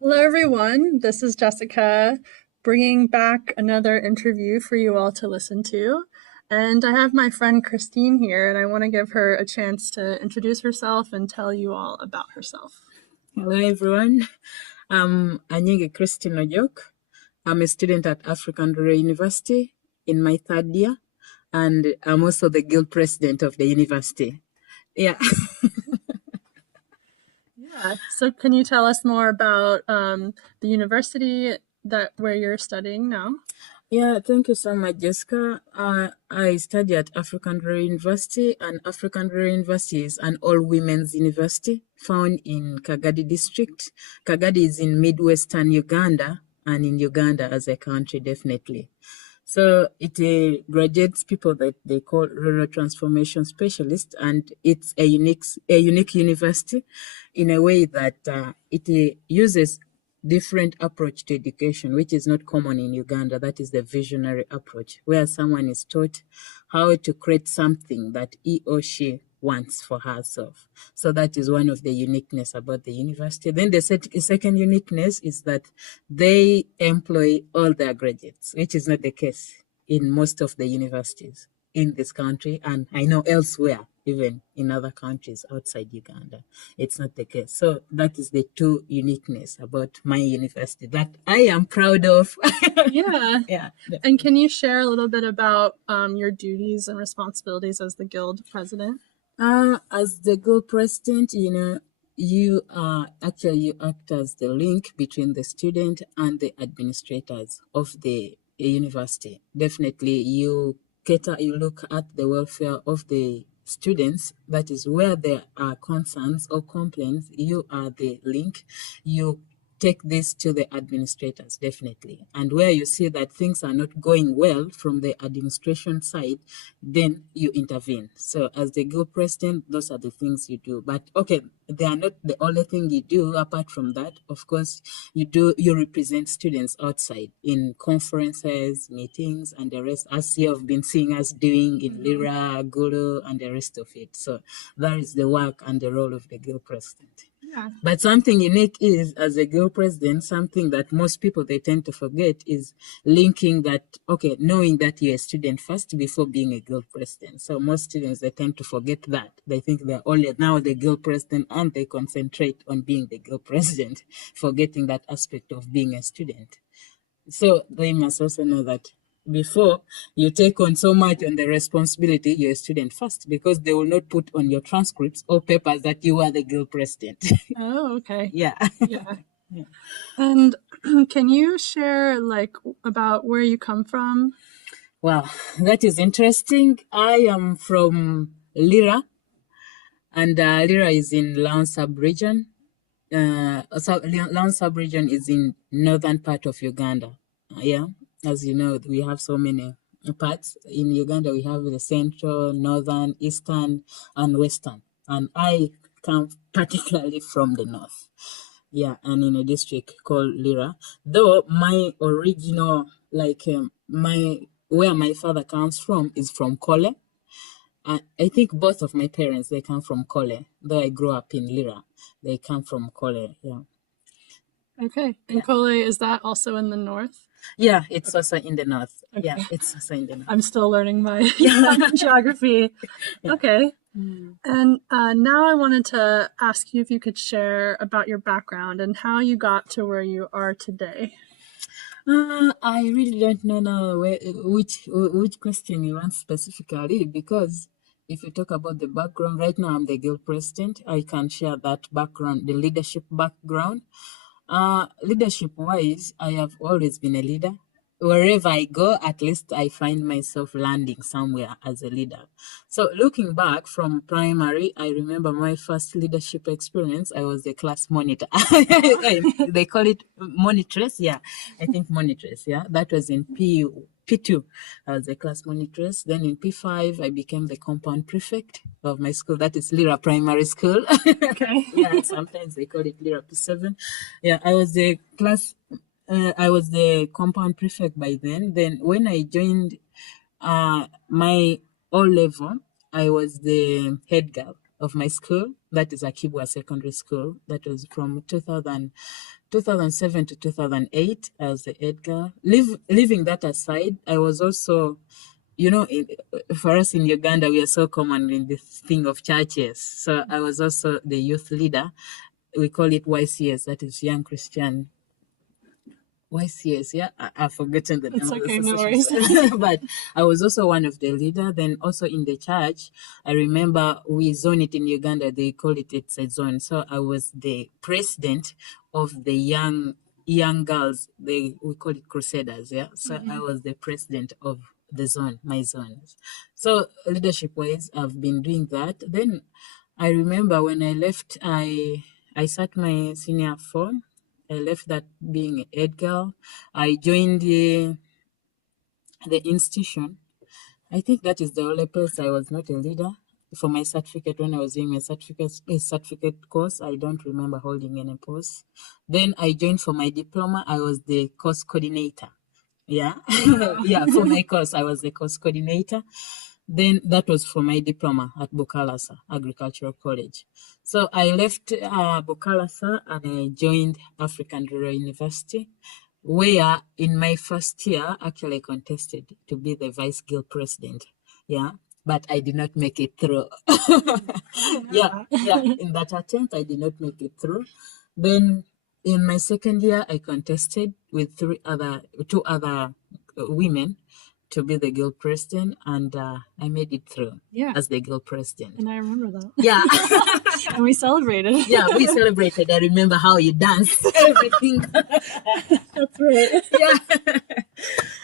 Hello, everyone. This is Jessica bringing back another interview for you all to listen to. And I have my friend Christine here, and I want to give her a chance to introduce herself and tell you all about herself. Hello, everyone. I'm Anyege Christine Ojok. I'm a student at African Rural University in my third year, and I'm also the guild president of the university. Yeah. Yeah. So, can you tell us more about the university where you're studying now? Yeah, thank you so much, Jessica. I study at African Rural University, and African Rural University is an all-women's university found in Kagadi district. Kagadi is in Midwestern Uganda, and in Uganda as a country, definitely. So it graduates people that they call rural transformation specialists, and it's a unique university in a way that it uses different approach to education, which is not common in Uganda. That is the visionary approach, where someone is taught how to create something that he or she wants for herself. So that is one of the uniqueness about the university. Then the second uniqueness is that they employ all their graduates, which is not the case in most of the universities in this country, and I know elsewhere, even in other countries outside Uganda, it's not the case. So that is the two uniqueness about my university that I am proud of. Yeah. Yeah. And can you share a little bit about your duties and responsibilities as the guild president? As the guild president, you act as the link between the student and the administrators of the university. Definitely, you look at the welfare of the students. That is where there are concerns or complaints. You are the link. You take this to the administrators, definitely. And where you see that things are not going well from the administration side, then you intervene. So as the guild president, those are the things you do. But okay, they are not the only thing you do. Apart from that, of course, you represent students outside in conferences, meetings, and the rest, as you have been seeing us doing in Lira, Gulu, and the rest of it. So that is the work and the role of the guild president. Yeah. But something unique is, as a guild president, something that most people, they tend to forget is linking that, okay, knowing that you're a student first before being a guild president. So most students, they tend to forget that. They think they're only now the guild president, and they concentrate on being the guild president, forgetting that aspect of being a student. So they must also know that before you take on so much on the responsibility, you're a student first, because they will not put on your transcripts or papers that you are the guild president. Oh, okay. Yeah. Yeah. And can you share about where you come from? Wow, that is interesting. I am from Lira, and Lira is in Laon sub-region. Laon sub-region is in northern part of Uganda. Yeah, as you know, we have so many parts. In Uganda, we have the central, northern, eastern, and western. And I come particularly from the north. Yeah, and in a district called Lira. Though my original, where my father comes from is from Kole. I think both of my parents, they come from Kole. Though I grew up in Lira, they come from Kole. Yeah. Okay. And Kole, is that also in the north? Yeah, it's also in the north. Okay. Yeah, it's also in the north. I'm still learning my geography. Yeah. Okay. And now I wanted to ask you if you could share about your background and how you got to where you are today. I really don't know now which question you want specifically, because if you talk about the background, right now I'm the guild president. I can share that background, the leadership background. Leadership-wise, I have always been a leader. Wherever I go, at least I find myself landing somewhere as a leader. So looking back from primary, I remember my first leadership experience. I was the class monitor. They call it monitress. Yeah, I think monitress. Yeah, that was in P2. I was the class monitress. Then in P5, I became the compound prefect of my school. That is Lira Primary School. Okay. Yeah, sometimes they call it Lira P7. Yeah, I was the compound prefect by then. Then when I joined my O level, I was the head girl of my school. That is Akibwa Secondary School. That was from 2007 to 2008. I was the Edgar. Leaving that aside, I was also, for us in Uganda, we are so common in this thing of churches. So I was also the youth leader. We call it YCS, that is Young Christian YCS, yeah, I've forgotten the name It's of the okay, no association. worries. But I was also one of the leader. Then also in the church, I remember we zone it in Uganda. They call it's a zone. So I was the president of the young girls. We call it Crusaders, yeah. So I was the president of the zone, my zones. So leadership wise, I've been doing that. Then I remember when I left, I sat my senior form. I left that being a head girl. I joined the institution. I think that is the only place I was not a leader. For my certificate, when I was doing my certificate course, I don't remember holding any post. Then I joined for my diploma. I was the course coordinator. Yeah, yeah. For my course, I was the course coordinator. Then that was for my diploma at Bukalasa Agricultural College. So I left Bukalasa and I joined African Rural University, where in my first year, actually I contested to be the vice guild president. Yeah, but I did not make it through. Yeah, in that attempt, I did not make it through. Then in my second year, I contested with two other women to be the guild president, and I made it through as the guild president. And I remember that. Yeah. And we celebrated. Yeah, we celebrated. I remember how you danced, everything. That's right.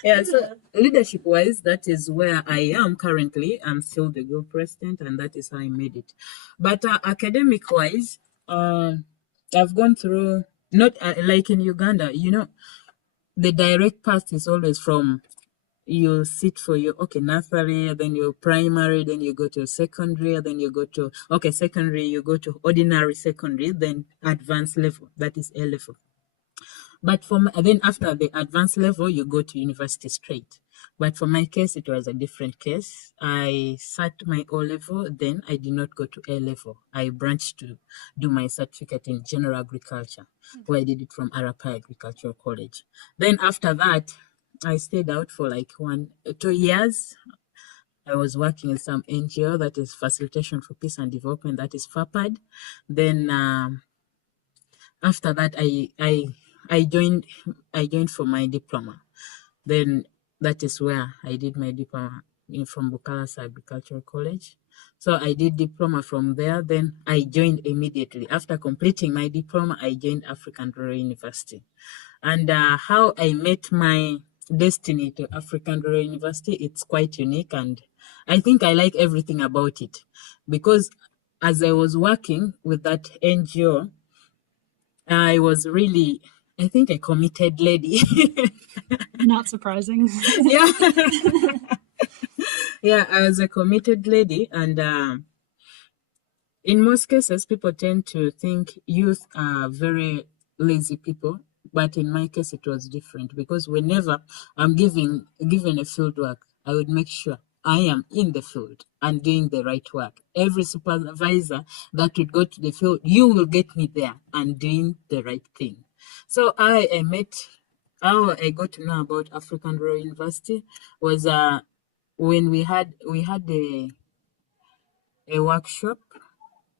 Yeah, so leadership wise, that is where I am currently. I'm still the guild president, and that is how I made it. But academic wise, I've gone through, not like in Uganda, the direct path is always from you sit for your nursery, then your primary, then you go to secondary, then you go to secondary, you go to ordinary secondary, then advanced level, that is A level. But then after the advanced level, you go to university straight. But for my case, it was a different case. I sat my O level, then I did not go to A level. I branched to do my certificate in general agriculture, where I did it from Arapai Agricultural College. Then after that, I stayed out for like 2 years. I was working in some NGO, that is Facilitation for Peace and Development, that is FAPAD. Then after that, I joined for my diploma. Then that is where I did my diploma from Bukalasa Agricultural College. So I did diploma from there. Then I joined immediately. After completing my diploma, I joined African Rural University. And how I met my destiny to African Rural University, it's quite unique. And I think I like everything about it. Because as I was working with that NGO, I was really, I think, a committed lady. Not surprising. Yeah. Yeah, I was a committed lady. And in most cases, people tend to think youth are very lazy people. But in my case, it was different because whenever I'm given a field work, I would make sure I am in the field and doing the right work. Every supervisor that would go to the field, you will get me there and doing the right thing. So how I got to know about African Rural University was when we had a workshop,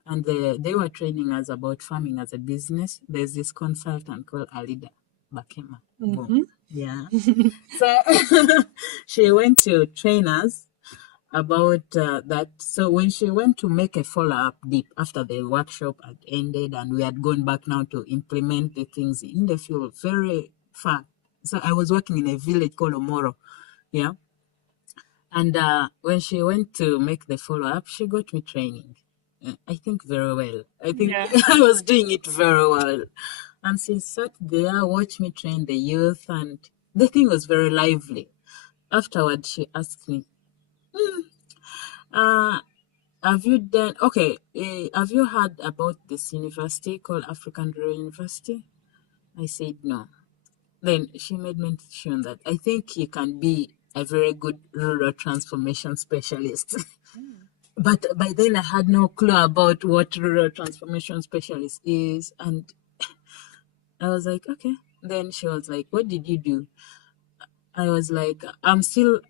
and they were training us about farming as a business. There's this consultant called Alida Bakema. Mhm. Yeah. So she went to train us about that. So when she went to make a follow-up deep after the workshop had ended and we had gone back now to implement the things in the field very far. So I was working in a village called Omoro. Yeah. And when she went to make the follow-up, she got me training. I think very well. I think I was doing it very well. And she sat there, watched me train the youth, and the thing was very lively. Afterward, she asked me, have you heard about this university called African Rural University? I said no. Then she made mention that I think you can be a very good rural transformation specialist. But by then I had no clue about what rural transformation specialist is. And I was like, okay. Then she was like, what did you do? I was like,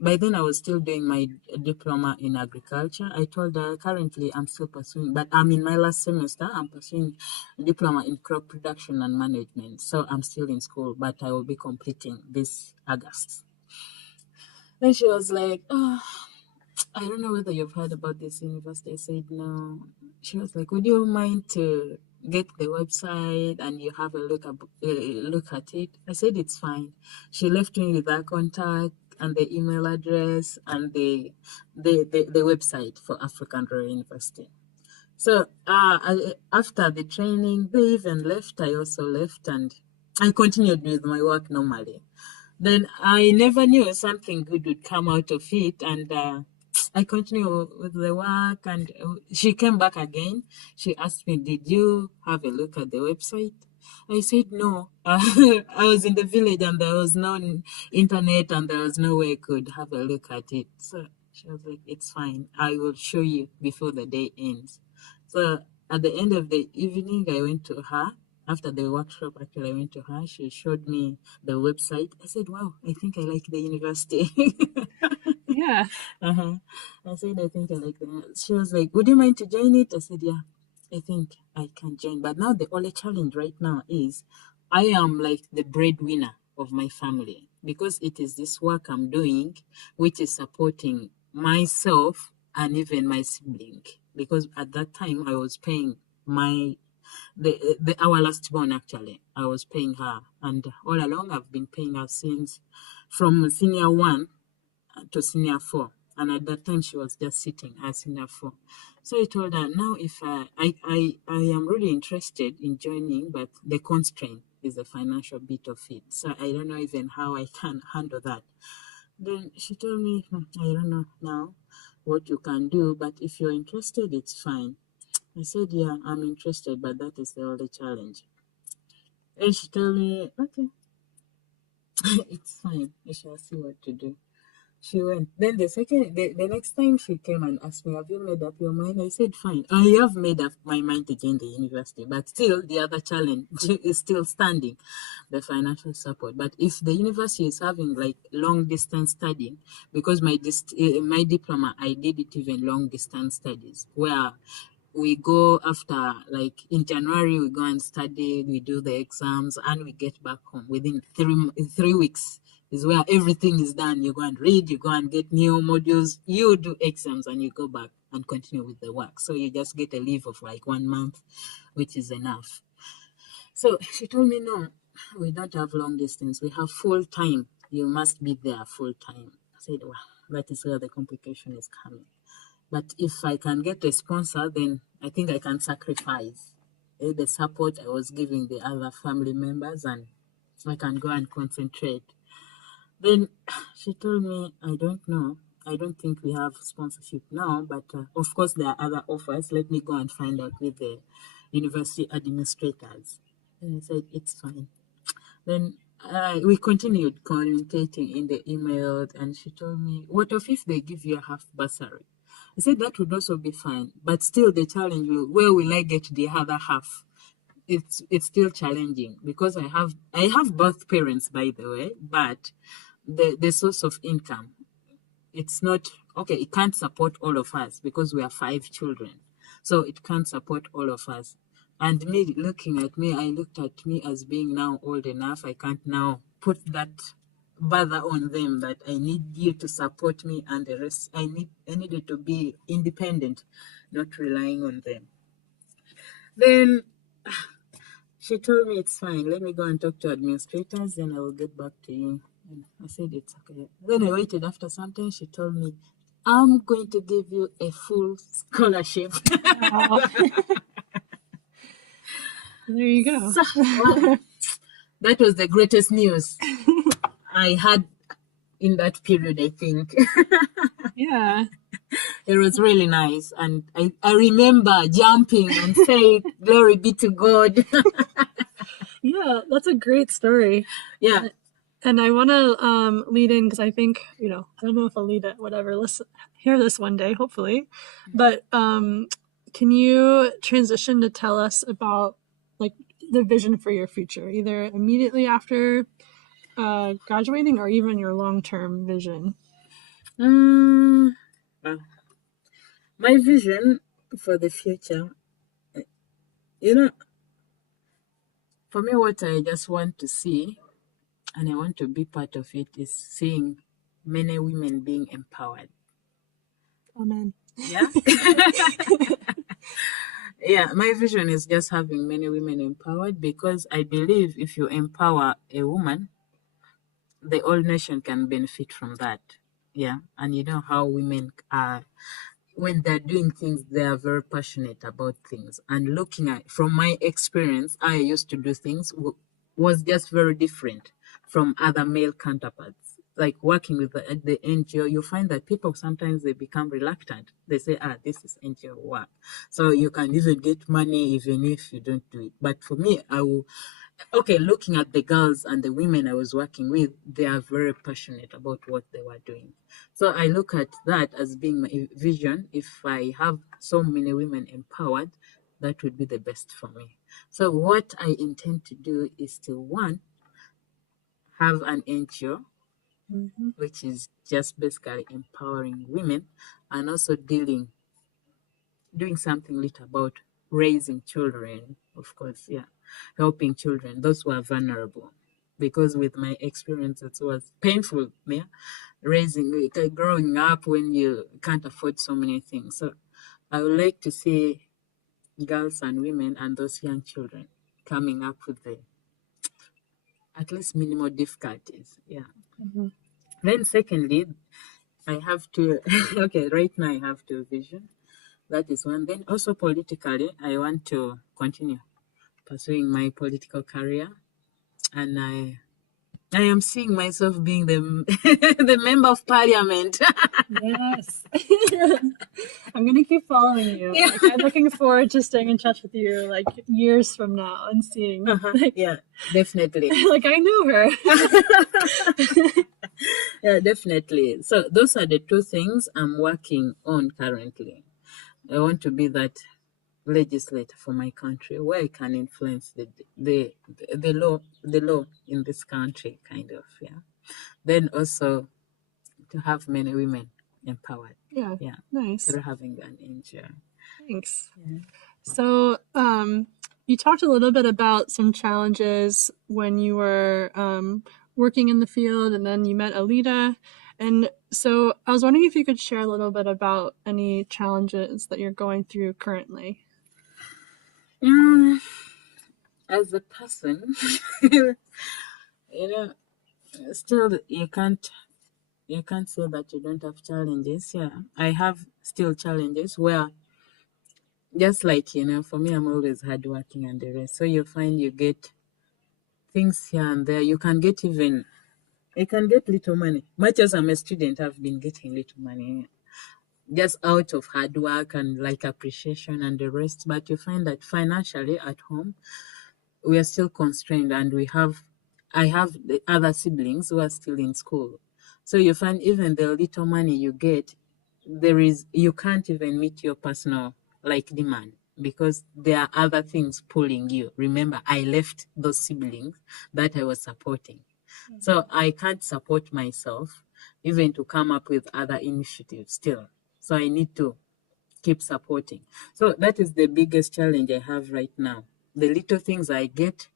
by then I was still doing my diploma in agriculture. I told her currently I'm still pursuing, but I'm in my last semester. I'm pursuing a diploma in crop production and management. So I'm still in school, but I will be completing this August. Then she was like, oh, I don't know whether you've heard about this university. I said, no. She was like, would you mind to get the website and you have a look at it? I said, it's fine. She left me with her contact and the email address and the website for African Rural University. So after the training, they even left. I also left and I continued with my work normally. Then I never knew something good would come out of it, and I continued with the work. And she came back again. She asked me, "Did you have a look at the website?" I said no. I was in the village, and there was no internet, and there was no way I could have a look at it. So she was like, "It's fine. I will show you before the day ends." So at the end of the evening, I went to her. After the workshop, actually, I went to her. She showed me the website. I said, wow, I think I like the university. Yeah. Uh-huh. I said, I think I like the. She was like, would you mind to join it? I said, yeah, I think I can join. But now the only challenge right now is I am like the breadwinner of my family because it is this work I'm doing which is supporting myself and even my sibling. Because at that time I was paying our last born actually. I was paying her, and all along I've been paying her since from senior 1 to senior 4. And at that time she was just sitting as senior 4. So I told her, now if I am really interested in joining, but the constraint is the financial bit of it. So I don't know even how I can handle that. Then she told me, I don't know now what you can do, but if you're interested, it's fine. I said, yeah, I'm interested, but that is the only challenge. And she told me, okay, it's fine. I shall see what to do. She went. Then the next time she came and asked me, have you made up your mind? I said, fine. I have made up my mind to join the university, but still the other challenge is still standing, the financial support. But if the university is having like long distance studying, because my diploma, I did it even long distance studies, where we go after, like in January, we go and study, we do the exams, and we get back home within 3 weeks is where everything is done. You go and read, you go and get new modules, you do exams, and you go back and continue with the work. So you just get a leave of like 1 month, which is enough. So she told me, no, we don't have long distance. We have full time. You must be there full time. I said, well, that is where the complication is coming. But if I can get a sponsor, then I think I can sacrifice the support I was giving the other family members, and I can go and concentrate. Then she told me, I don't know. I don't think we have sponsorship now, but of course there are other offers. Let me go and find out with the university administrators. And I said, it's fine. Then we continued communicating in the email, and she told me, what if they give you a half bursary? I said that would also be fine, but still the challenge where will I get the other half? It's still challenging because I have both parents, by the way, but the source of income, it's not okay. It can't support all of us because we are 5 children, so it can't support all of us. And me looking at me, I looked at me as being now old enough. I can't now put that bother on them that I need you to support me and the rest. I needed to be independent, not relying on them. Then she told me it's fine. Let me go and talk to administrators, then I will get back to you. And I said it's okay. Then I waited. After some time, she told me, I'm going to give you a full scholarship. Wow. There you go. So, wow, that was the greatest news I had in that period, I think. Yeah. It was really nice. And I remember jumping and saying, glory be to God. Yeah, that's a great story. Yeah. And I want to lead in because I think, I don't know if I'll lead it, whatever, hear this one day, hopefully. But can you transition to tell us about like the vision for your future, either immediately after graduating or even your long-term vision? Well, my vision for the future, you know, for me, what I just want to see, and I want to be part of it, is seeing many women being empowered. Amen. Yeah. Yeah, my vision is just having many women empowered, because I believe if you empower a woman, the whole nation can benefit from that. Yeah. And you know how women are, when they're doing things, they are very passionate about things. And looking at, from my experience, I used to do things was just very different from other male counterparts. Like working with the NGO, you find that people sometimes they become reluctant. They say, this is NGO work. So you can even get money even if you don't do it. But for me, looking at the girls and the women I was working with, they are very passionate about what they were doing. So I look at that as being my vision. If I have so many women empowered, that would be the best for me. So what I intend to do is to, one, have an NGO, which is just basically empowering women, and also doing something little about raising children, of course, helping children, those who are vulnerable. Because with my experience, it was painful, growing up when you can't afford so many things. So I would like to see girls and women and those young children coming up with at least minimal difficulties. Yeah. Then secondly, I have to, right now I have two visions. That is one. Then also politically, I want to continue pursuing my political career, and I am seeing myself being the the member of parliament. Yes. I'm going to keep following you. Yeah. Like, I'm looking forward to staying in touch with you like years from now and seeing. Yeah, definitely. Like I know her. Yeah, definitely. So those are the two things I'm working on currently. I want to be that legislator for my country, where I can influence the law in this country, kind of. Yeah. Then also to have many women empowered. Yeah. Nice. Through having an NGO. Thanks. Yeah. So, you talked a little bit about some challenges when you were working in the field, and then you met Alida. And so I was wondering if you could share a little bit about any challenges that you're going through currently. As a person, still you can't say that you don't have challenges. Yeah, I have still challenges where, just like, for me, I'm always hardworking and the rest. So you find you get things here and there. I can get little money. Much as I'm a student, I've been getting little money just out of hard work and like appreciation and the rest. But you find that financially at home, we are still constrained, and I have the other siblings who are still in school. So you find even the little money you get, you can't even meet your personal demand, because there are other things pulling you. Remember, I left those siblings that I was supporting. So I can't support myself even to come up with other initiatives still. So I need to keep supporting. So that is the biggest challenge I have right now. The little things I get,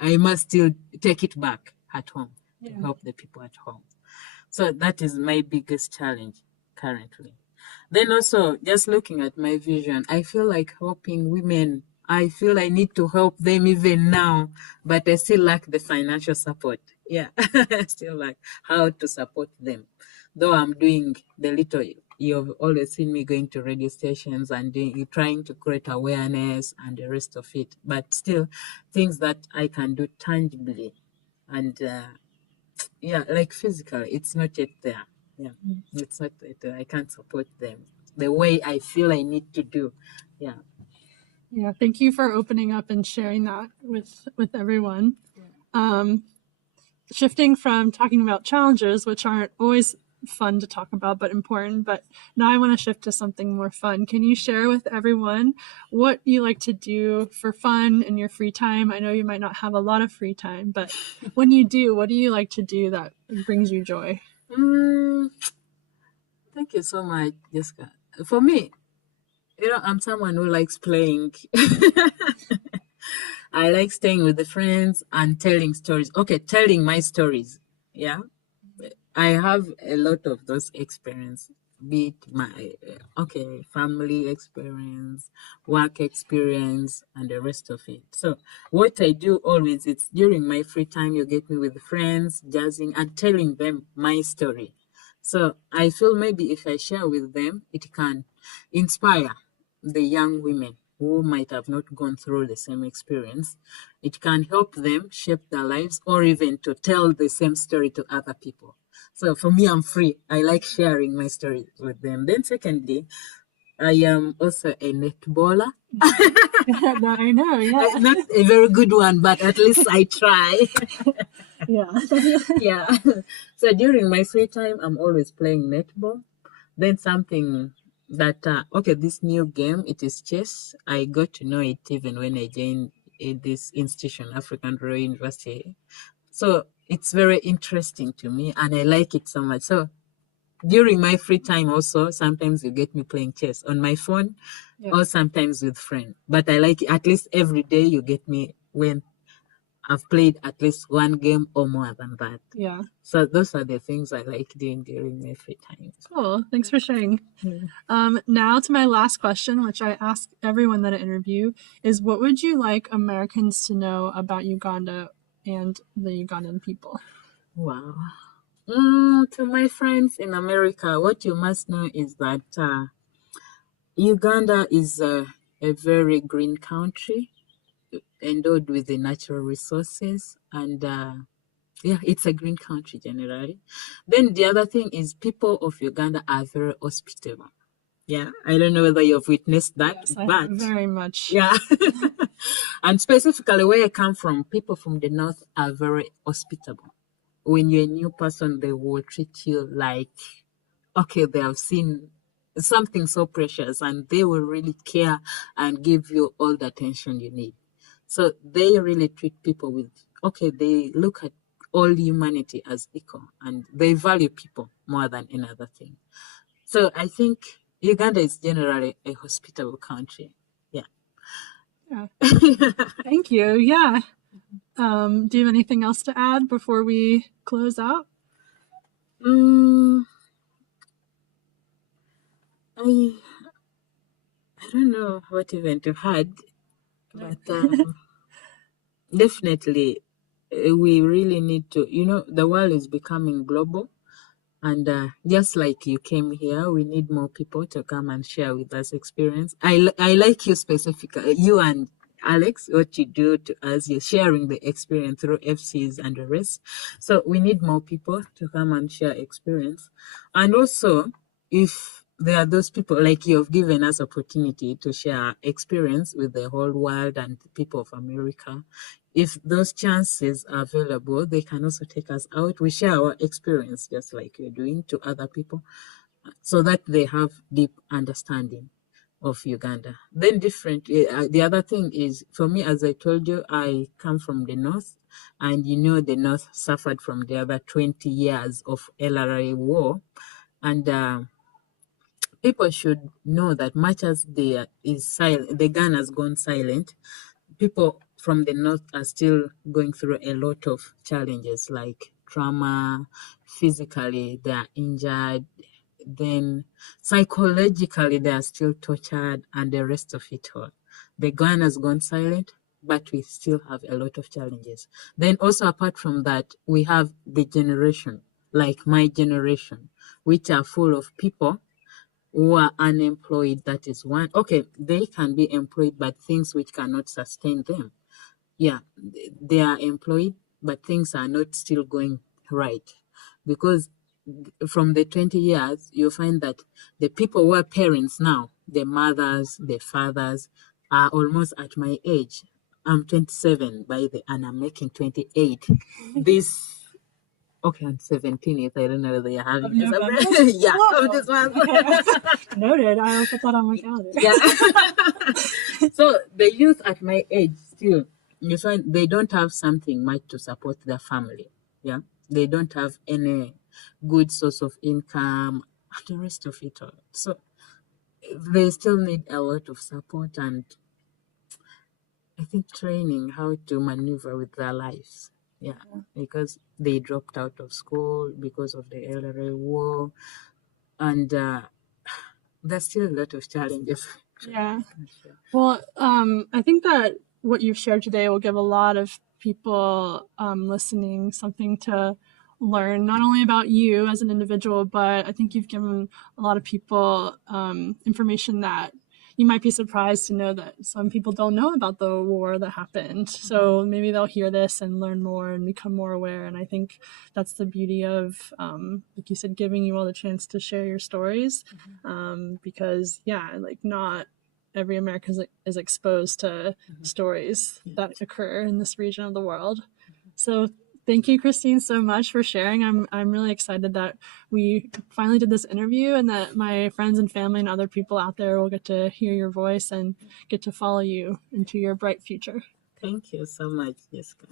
I must still take it back at home to help the people at home. So that is my biggest challenge currently. Then also, just looking at my vision, I feel like helping women. I feel I need to help them even now, but I still lack the financial support. Yeah, I still like how to support them. Though I'm doing the little, you've always seen me going to radio stations and trying to create awareness and the rest of it. But still, things that I can do tangibly and like physically, it's not yet there. Yeah, it's not yet there. I can't support them the way I feel I need to do. Yeah. Yeah, thank you for opening up and sharing that with everyone. shifting from talking about challenges, which aren't always fun to talk about but important, but now I want to shift to something more fun. Can you share with everyone what you like to do for fun in your free time? I know you might not have a lot of free time, but when you do, what do you like to do that brings you joy? Thank you so much, Jessica. For me, I'm someone who likes playing. I like staying with the friends and telling stories. Okay, telling my stories. Yeah. I have a lot of those experience, be it my family experience, work experience, and the rest of it. So what I do always, it's during my free time, you get me with friends, jazzing and telling them my story. So I feel maybe if I share with them, it can inspire the young women who might have not gone through the same experience. It can help them shape their lives or even to tell the same story to other people. So for me, I'm free. I like sharing my story with them. Then secondly, I am also a netballer. I know, yeah. Not a very good one, but at least I try. Yeah. Yeah. So during my free time, I'm always playing netball. Then something that, this new game, it is chess. I got to know it even when I joined this institution, African Royal University. So it's very interesting to me and I like it so much. So during my free time also, sometimes you get me playing chess on my phone or sometimes with friends. But I like it. At least every day you get me when I've played at least one game or more than that. Yeah. So those are the things I like doing during my free time. Cool. Thanks for sharing. Now to my last question, which I ask everyone that I interview, is what would you like Americans to know about Uganda and the Ugandan people? Wow. To my friends in America, what you must know is that Uganda is a very green country, endowed with the natural resources, and it's a green country generally. Then the other thing is people of Uganda are very hospitable. Yeah, I don't know whether you've witnessed that, Yes, but very much. Yeah. And specifically where I come from, people from the north are very hospitable. When you're a new person, they will treat you like, okay, they have seen something so precious and they will really care and give you all the attention you need. So they really treat people with, they look at all humanity as equal and they value people more than another thing. So I think Uganda is generally a hospitable country. Yeah. Thank you. Yeah. Do you have anything else to add before we close out? I don't know what even to add, but definitely we really need to, the world is becoming global. And just like you came here, we need more people to come and share with us experience. I like you specifically, you and Alex, what you do to us. You're sharing the experience through FCs and the rest. So we need more people to come and share experience. And also, if there are those people like you've given us opportunity to share experience with the whole world and the people of America, if those chances are available, they can also take us out. We share our experience just like you're doing to other people so that they have deep understanding of Uganda. Then the other thing is, for me, as I told you, I come from the north, and the north suffered from the other 20 years of LRA war. And people should know that much as the gun has gone silent, people from the north are still going through a lot of challenges like trauma, physically they are injured, then psychologically they are still tortured, and the rest of it all. The gun has gone silent, but we still have a lot of challenges. Then also apart from that, we have the generation, like my generation, which are full of people who are unemployed. That is one. Okay, they can be employed, but things which cannot sustain them. Yeah, they are employed, but things are not still going right. Because from the 20 years, you find that the people who are parents now, the mothers, the fathers, are almost at my age. I'm 27 and I'm making 28 this Okay, on 17th. I don't know whether you're having Of a November? surprise. Yeah, Whoa. of this month. Okay. Noted. I'll put that on my calendar. Yeah. So the youth at my age still, you find they don't have something much to support their family. Yeah. They don't have any good source of income and the rest of it all. So they still need a lot of support and I think training how to maneuver with their lives. Yeah. Because they dropped out of school because of the LRA war and there's still a lot of challenges. Yeah. Well, I think that what you've shared today will give a lot of people listening something to learn, not only about you as an individual, but I think you've given a lot of people information that you might be surprised to know that some people don't know about the war that happened. So maybe they'll hear this and learn more and become more aware. And I think that's the beauty of, like you said, giving you all the chance to share your stories. Because, yeah, like not every American is exposed to stories that occur in this region of the world. So thank you, Christine, so much for sharing. I'm really excited that we finally did this interview and that my friends and family and other people out there will get to hear your voice and get to follow you into your bright future. Thank you so much, Jessica.